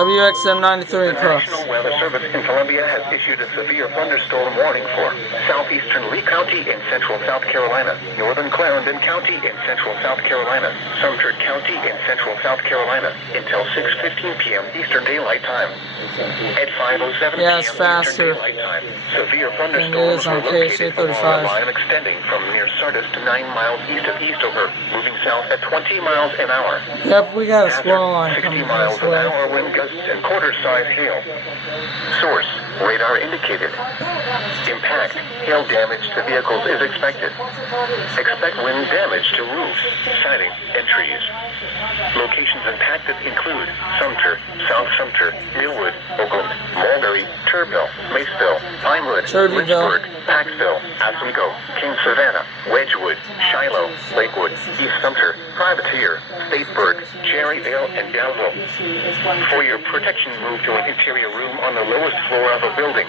WXM93 across. The National Weather Service in Columbia has issued a severe thunderstorm warning for southeastern Lee County in central South Carolina, northern Clarendon County in central South Carolina, Sumter County in central South Carolina until 6:15 p.m. Eastern Daylight Time. At 5:07 p.m. it's faster Eastern Daylight Time, severe than it thunderstorms is were on located along KSA-35. a line extending from near Sardis to 9 miles east of Eastover, moving south at 20 miles an hour. Yep, we got a Hazard, squall line 60 coming miles this an way. hour wind gusts and quarter-size hail. Source, radar indicated. Impact, hail damage to vehicles is expected. Expect wind damage to roofs, siding, and trees. Locations impacted include Sumter, South Sumter, Millwood, Oakland, Mulberry, TURBEVILLE, Mayesville, PINEWOOD, TURBEVILLE. LYNCHBURG, PAXVILLE, Oswego, King Savannah, Wedgwood, Shiloh, Lakewood, East Sumter, Privateer, Statesburg, Cherryvale, and Daleville. For your protection, move to an interior room on the lowest floor of a building.